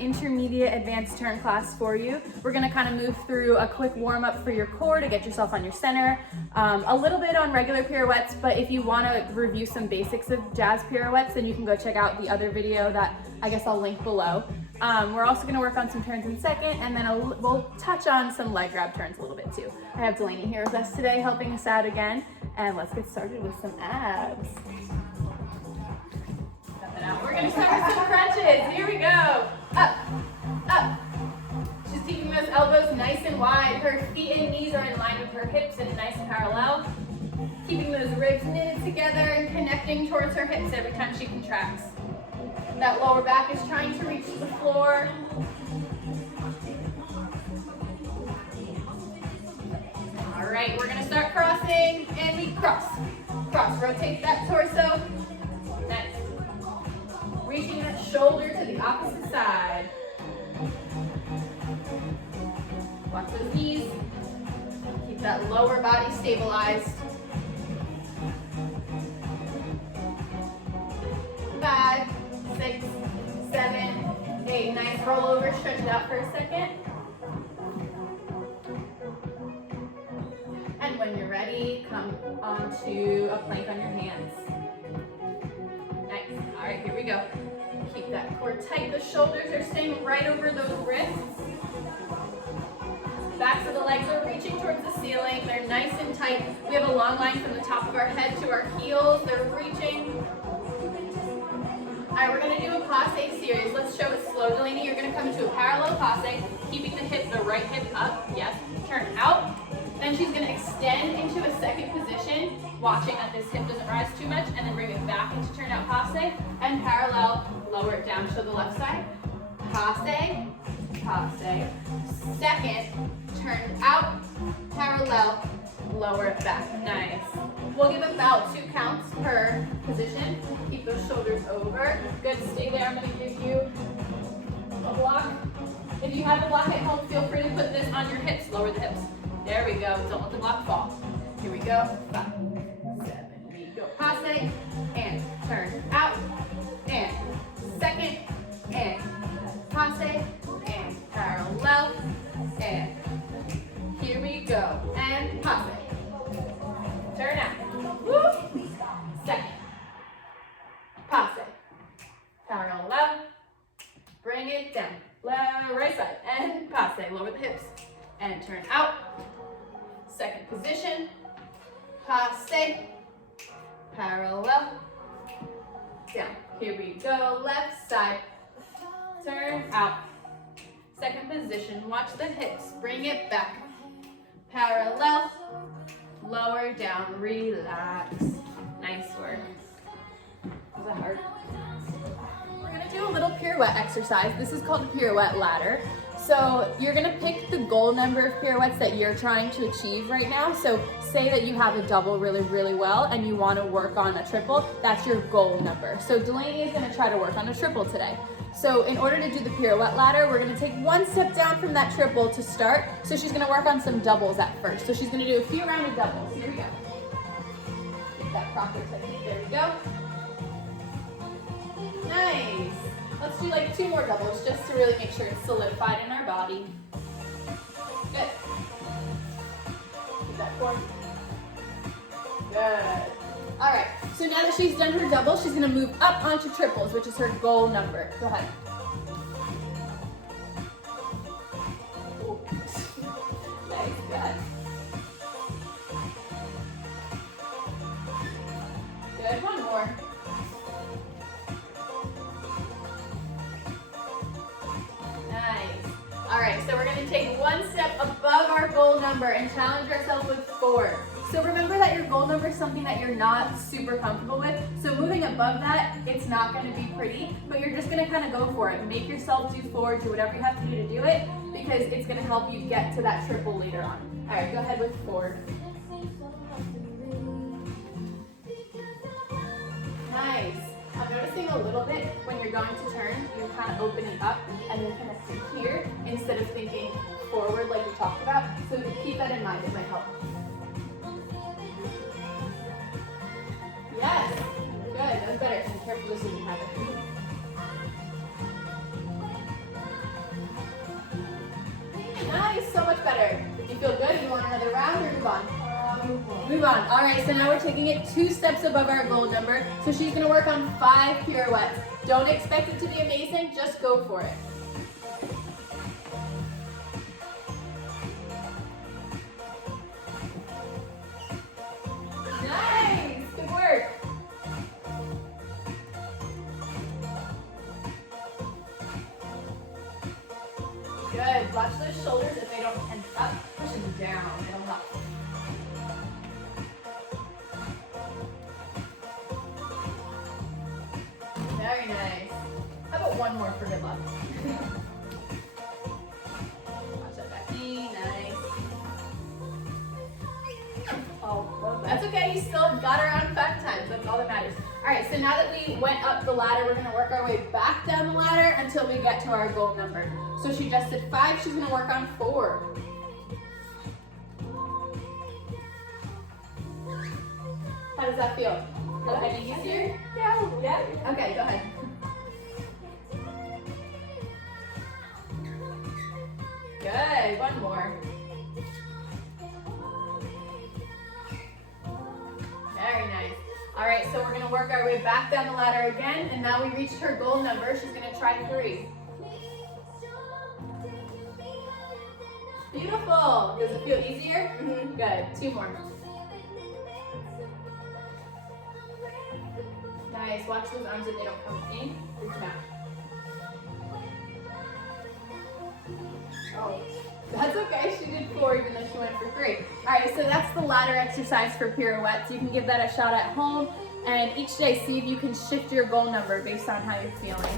Intermediate advanced turn class for you. We're going to kind of move through a quick warm-up for your core to get yourself on your center, a little bit on regular pirouettes, but if you want to review some basics of jazz pirouettes, then you can go check out the other video that I guess I'll link below. We're also going to work on some turns in second, and then we'll touch on some leg grab turns a little bit too. I have Delaney here with us today helping us out again, and let's get started with some abs. We're going to start with some crunches. Here we go. Up, up. She's keeping those elbows nice and wide. Her feet and knees are in line with her hips and nice and parallel. Keeping those ribs knitted together and connecting towards her hips every time she contracts. That lower back is trying to reach the floor. All right, we're going to start crossing, and we cross. Cross, rotate that torso. Nice. Reaching that shoulder to the opposite side. Watch those knees. Keep that lower body stabilized. 5, 6, 7, 8. Nice roll over, stretch it out for a second. And when you're ready, come onto a plank on your hands. Nice. All right, here we go. Keep that core tight. The shoulders are staying right over those wrists. Backs of the legs are reaching towards the ceiling. They're nice and tight. We have a long line from the top of our head to our heels. They're reaching. All right, we're going to do a passe series. Let's show it slow, Delaney. You're going to come into a parallel passe, keeping the right hip up. Yes. Turn out. Then she's going to extend into a second position, watching that this hip doesn't rise too much, and then bring it back into turn out passe, and parallel, lower it down to the left side. Passe, passe. Second, turn out, parallel, lower it back. Nice. We'll give about 2 counts per position. Keep those shoulders over. Good, stay there. I'm going to give you a block. If you have a block at home, feel free to put this on your hips. Lower the hips. There we go. Don't let the block fall. Here we go. 5, 7. We go. Passe and turn out and second and passe and parallel and here we go and passe. Turn out. Woo. Second. Passe. Parallel. Bring it down. Right side and passe. Lower the hips and turn out. Second position, passe, parallel, down. Here we go, left side, turn out. Second position, watch the hips, bring it back. Parallel, lower down, relax. Nice work. Was that hard? We're gonna do a little pirouette exercise. This is called a pirouette ladder. So you're gonna pick the goal number of pirouettes that you're trying to achieve right now. So say that you have a double really, really well and you wanna work on a triple, that's your goal number. So Delaney is gonna try to work on a triple today. So in order to do the pirouette ladder, we're gonna take 1 step down from that triple to start. So she's gonna work on some doubles at first. So she's gonna do a few rounded doubles. Here we go. Get that proper technique, there we go. Nice. Let's do like 2 more doubles just to really make sure it's solidified in our body. Good. Keep that core. Good. All right, so now that she's done her double, she's gonna move up onto triples, which is her goal number. Go ahead. Nice, good. Good, 1 more. All right, so we're gonna take 1 step above our goal number and challenge ourselves with 4. So remember that your goal number is something that you're not super comfortable with. So moving above that, it's not gonna be pretty, but you're just gonna kind of go for it. Make yourself do 4, do whatever you have to do to do it, because it's gonna help you get to that triple later on. All right, go ahead with 4. Nice. I'm noticing a little bit when you're going to turn, you're kind of opening up and then connecting here instead of thinking forward like we talked about. So keep that in mind. mind, it might help. Yes, good, that was better. Be careful this didn't happen. Nice, so much better. You feel good? You want another round or move on? Move on. All right, so now we're taking it 2 steps above our goal number. So she's gonna work on 5 pirouettes. Don't expect it to be amazing, just go for it. Nice, good work. Good, watch those shoulders if they don't tense up, push them down, it'll help. Very nice. How about one more for good luck? Watch that back knee, nice. Oh, that's okay, you still got her on 5 times, that's all that matters. All right, so now that we went up the ladder, we're gonna work our way back down the ladder until we get to our goal number. So she just did 5, she's gonna work on 4. How does that feel? Any easier? Yeah? Okay, go ahead. Good, one more. Very nice. All right, so we're gonna work our way back down the ladder again, and now we reached her goal number. She's gonna try 3. Beautiful. Does it feel easier? Mm-hmm. Good, 2 more. Nice, watch those arms that they don't come in. Reach out. Oh, that's okay, she did 4 even though she went for 3. All right, so that's the ladder exercise for pirouettes. You can give that a shot at home, and each day see if you can shift your goal number based on how you're feeling.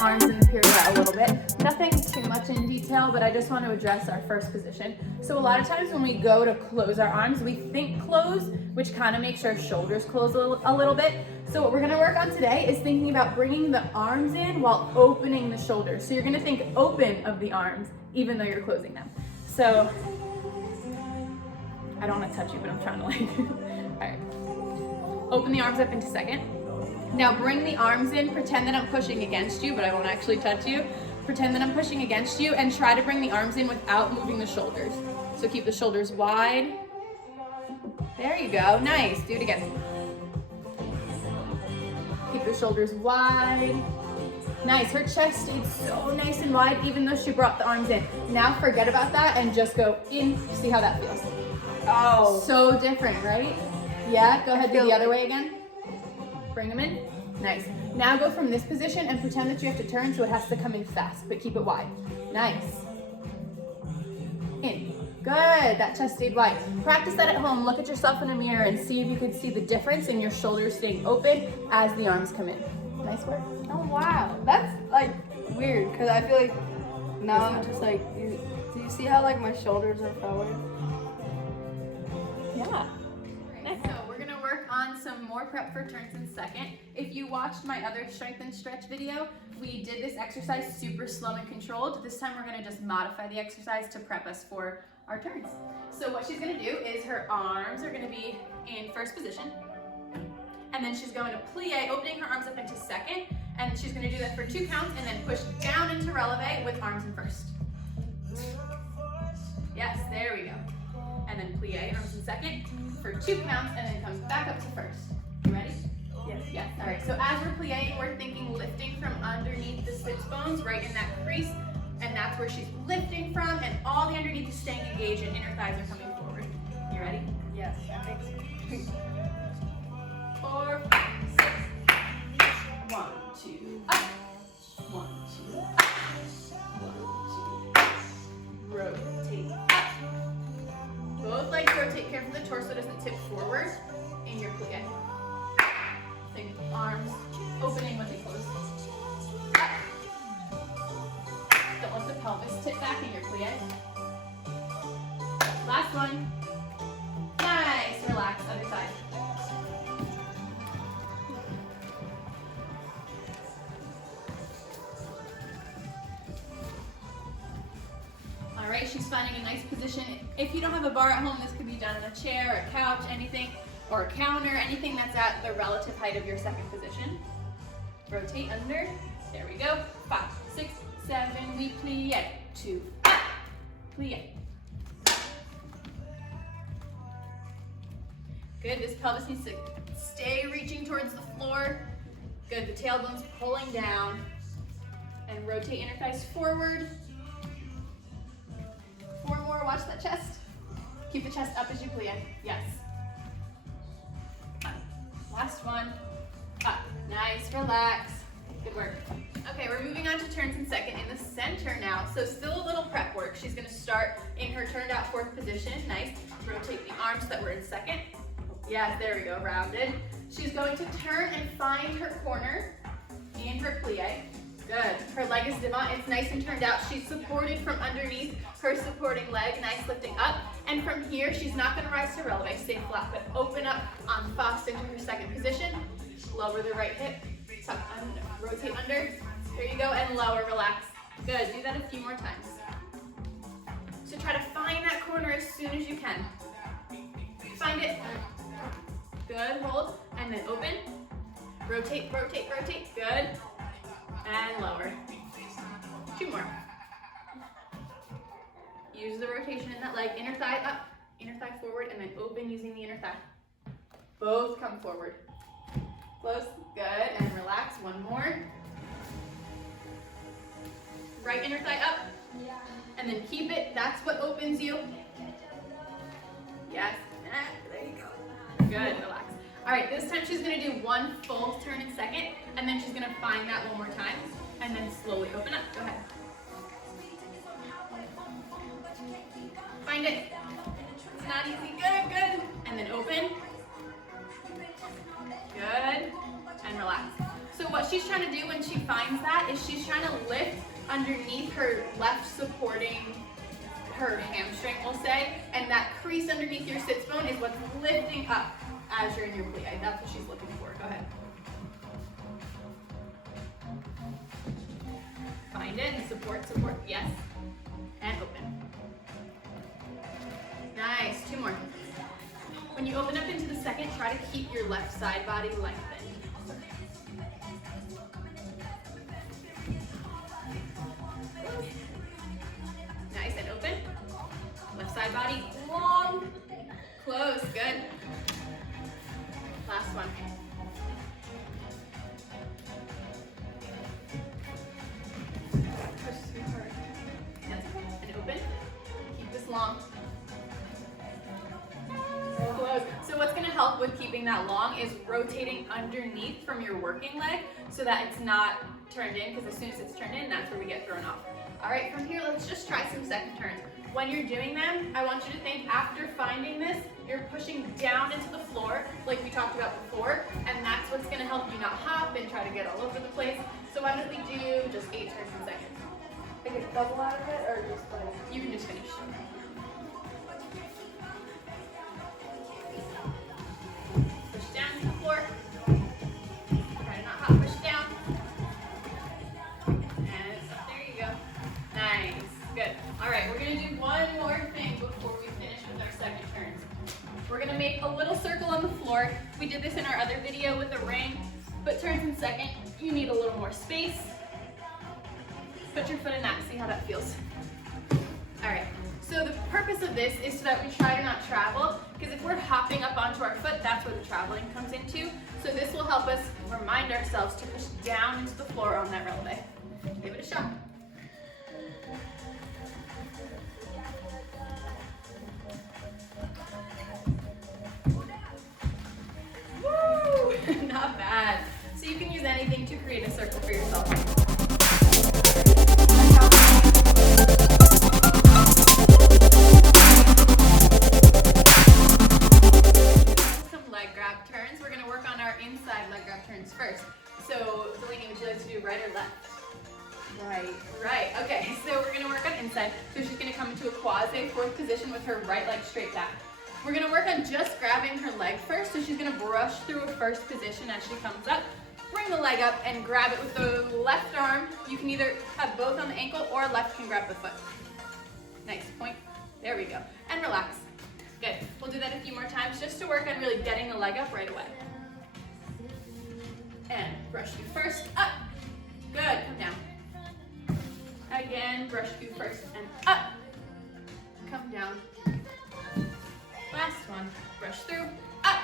Arms in the pirouette a little bit. Nothing too much in detail, but I just want to address our first position. So a lot of times when we go to close our arms, we think close, which kind of makes our shoulders close a little bit. So what we're going to work on today is thinking about bringing the arms in while opening the shoulders. So you're going to think open of the arms, even though you're closing them. So I don't want to touch you, but I'm trying to all right. Open the arms up into second. Now bring the arms in, pretend that I'm pushing against you, but I won't actually touch you. Pretend that I'm pushing against you and try to bring the arms in without moving the shoulders. So keep the shoulders wide. There you go, nice, do it again. Keep the shoulders wide. Nice, her chest stayed so nice and wide even though she brought the arms in. Now forget about that and just go in, see how that feels. Oh. So different, right? Yeah, go ahead, do the other way again. Bring them in. Nice. Now go from this position and pretend that you have to turn so it has to come in fast, but keep it wide. Nice. In. Good. That chest stayed wide. Practice that at home. Look at yourself in a mirror and see if you can see the difference in your shoulders staying open as the arms come in. Nice work. Oh, wow. That's like weird because I feel like now I'm just like, do you see how like my shoulders are forward? Yeah. So we're gonna work on some more prep for turns in second. If you watched my other strength and stretch video, we did this exercise super slow and controlled. This time we're gonna just modify the exercise to prep us for our turns. So what she's gonna do is her arms are gonna be in first position, and then she's going to plie, opening her arms up into second, and she's gonna do that for 2 counts, and then push down into releve with arms in first. Yes, there we go. And then plie, arms in second, for 2 counts, and then come back up to first. You ready? Yes. Yes. All right. So as we're plieing, we're thinking lifting from underneath the sits bones, right in that crease, and that's where she's lifting from, and all the underneath is staying engaged, and inner thighs are coming forward. You ready? Yes. Thanks. 4, 5, 6. 1, 2, up. 1, 2, up. 1, 2, up. Rotate up. Both legs rotate. Careful the torso doesn't tip forward in your plie. Think arms opening when they close. Up. Don't let the pelvis tip back in your plie. Last one. Nice. Relax. Other side. she's finding a nice position. If you don't have a bar at home, this could be done on a chair, or a couch, anything, or a counter, anything that's at the relative height of your second position. Rotate under. There we go. 5, 6, 7. We plie. 2, up. Plie. Good. This pelvis needs to stay reaching towards the floor. Good. The tailbone's pulling down. And rotate inner thighs forward. 4 more. Watch that chest. Keep the chest up as you plie. Yes. Up. Last one. Up. Nice. Relax. Good work. Okay, we're moving on to turns in second in the center now. So still a little prep work. She's going to start in her turned out fourth position. Nice. Rotate the arms that were in second. Yes, there we go. Rounded. She's going to turn and find her corner in her plie. Good. Her leg is devant. It's nice and turned out. She's supported from underneath her supporting leg. Nice lifting up. And from here, she's not going to rise to releve. Stay flat, but open up on fast into her second position. Lower the right hip. Tuck under. Rotate under. There you go. And lower. Relax. Good. Do that a few more times. So try to find that corner as soon as you can. Find it. Good. Hold. And then open. Rotate, rotate, rotate. Good. And lower. 2 more. Use the rotation in that leg. Inner thigh up, inner thigh forward, and then open using the inner thigh. Both come forward. Close. Good. And relax. 1 more. Right inner thigh up. And then keep it. That's what opens you. Yes. There you go. Good. Relax. All right, this time she's gonna do 1 full turn in second, and then she's gonna find that 1 more time, and then slowly open up. Go ahead. Find it. It's not easy. Good, good. And then open. Good. And relax. So what she's trying to do when she finds that is she's trying to lift underneath her left supporting her hamstring, we'll say, and that crease underneath your sits bone is what's lifting up as you're in your plie. That's what she's looking for. Go ahead. Find it and support, support. Yes. And open. Nice. 2 more. When you open up into the second, try to keep your left side body lengthened. Nice. And open. Left side body long. Close. Good. Last one. Push through hard. That's okay. And open. Keep this long. Close. So what's going to help with keeping that long is rotating underneath from your working leg so that it's not turned in, because as soon as it's turned in, that's where we get thrown off. All right, from here, let's just try some second turns. When you're doing them, I want you to think after finding this, you're pushing down into the floor like we talked about before, and that's what's going to help you not hop and try to get all over the place. So why don't we do just 8 turns in seconds? Like a double out of it, or just like? You can just finish. Push down to the floor. Try to not hop, push down. And up, there you go. Nice, good. All right, we're gonna do 1 more thing before we finish with our second turns. We're gonna make a little circle on the floor. We did this in our other video with the ring, but turns in second, you need a little more space. Put your foot in that, see how that feels. All right, so the purpose of this is so that we try to not travel, because if we're hopping up onto our foot, that's where the traveling comes into. So this will help us remind ourselves to push down into the floor on that releve. Give it a shot. Woo! Not bad. So you can use anything to create a circle for yourself. Some leg grab turns. We're going to work on our inside leg grab turns first. So, Delaney, would you like to do right or left? Right. Right. Okay, so we're going to work on inside. So she's going to come into a quasi fourth position with her right leg straight back. We're going to work on just grabbing her leg first. So she's going to brush through a first position as she comes up. Bring the leg up and grab it with the left arm. You can either have both on the ankle or left can grab the foot. Nice, point. There we go. And relax. Good. We'll do that a few more times just to work on really getting the leg up right away. And brush through first, up. Good, come down. Again, brush through first and up. Come down. Last one, brush through, up.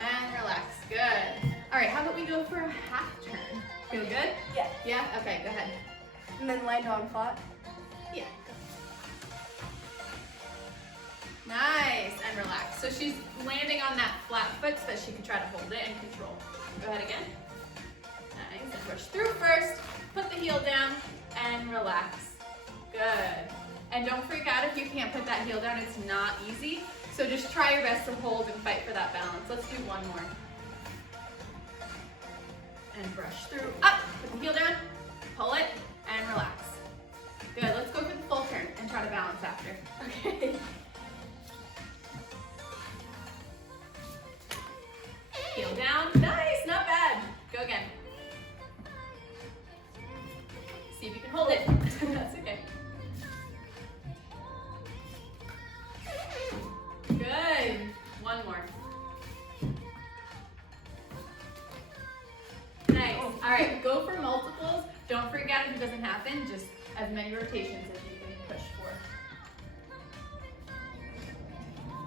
And relax, good. All right, how about we go for a half turn? Feel good? Yeah. Yeah, okay, go ahead. And then land on flat. Yeah. Nice, and relax. So she's landing on that flat foot so that she can try to hold it and control. Go ahead again. Nice, and push through first. Put the heel down and relax. Good. And don't freak out if you can't put that heel down. It's not easy. So just try your best to hold and fight for that balance. Let's do one more. And brush through, up. Put the heel down, pull it, and relax. Good, let's go for the full turn and try to balance after. Okay. Heel down, nice, not bad. Go again. See if you can hold it. That's okay. Good, one more. Nice, all right, go for multiples. Don't freak out if it doesn't happen, just as many rotations as you can push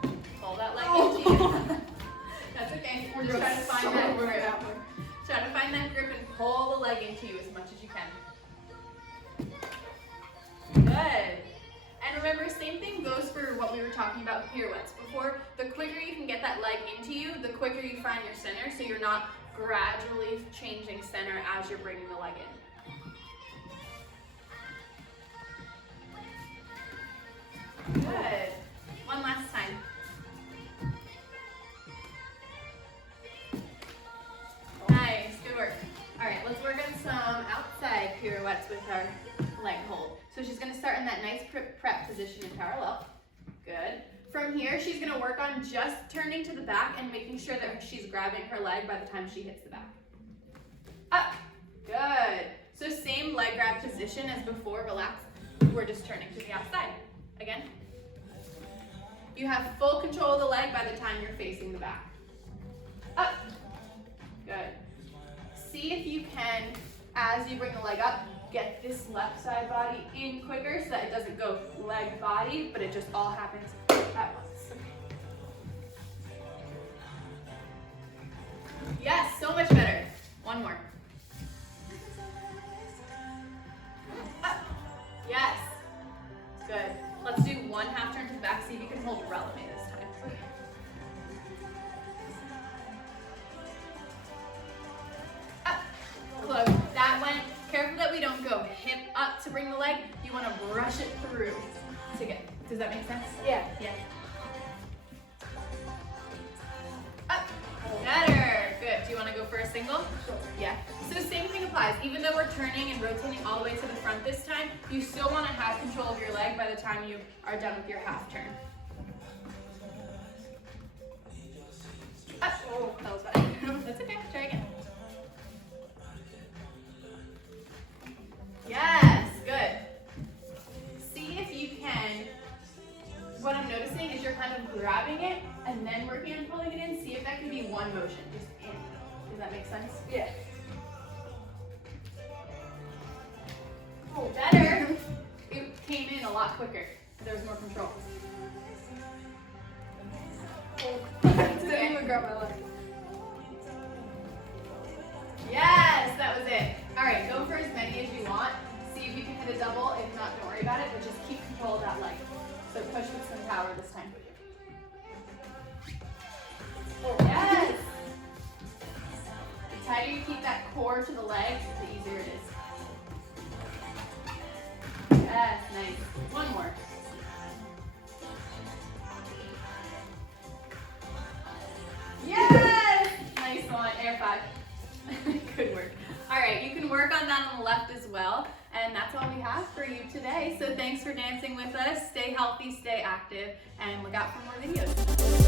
for. Pull that leg into you. That's okay. We're just trying to find that grip. Try to find that grip and pull the leg into you as much as you can. Good. And remember, same thing goes for what we were talking about with pirouettes before. The quicker you can get that leg into you, the quicker you find your center, so you're not gradually changing center as you're bringing the leg in. Good. One last time. Nice, good work. All right, let's work on some outside pirouettes with our leg hold. So she's gonna start in that nice prep position in parallel. Good. From here, she's gonna work on just turning to the back and making sure that she's grabbing her leg by the time she hits the back. Up, good. So same leg grab position as before, relax. We're just turning to the outside. Again. You have full control of the leg by the time you're facing the back. Up, good. See if you can, as you bring the leg up, get this left side body in quicker so that it doesn't go leg body, but it just all happens at once. Yes, so much better. One more. Up. Yes. Good. Let's do one half turn to the back. See if you can hold releve this time. Up. Close. That went. Careful that we don't go hip up to bring the leg. You want to brush it through to get. Does that make sense? Yeah. Yeah. Up. Better. Good. Do you want to go for a single? Sure. Yeah. So same thing applies. Even though we're turning and rotating all the way to the front this time, you still want to have control of your leg by the time you are done with your half turn. Up. Oh, that was bad. That's okay. Try again. Yes, good. See if you can, what I'm noticing is you're kind of grabbing it and then working on pulling it in. See if that can be one motion, just in. Does that make sense? Yeah. Oh, better. It came in a lot quicker. There was more control. Didn't even grab my leg. Yes, that was it. All right, go for as many as you want. See if you can hit a double. If not, don't worry about it, but just keep control of that leg. So push with some power this time. Yes. The tighter you keep that core to the leg, the easier it is. Yes, nice. One more. Yes! Nice one. Air 5. Good work. All right, you can work on that on the left as well. And that's all we have for you today. So thanks for dancing with us. Stay healthy, stay active, and look out for more videos.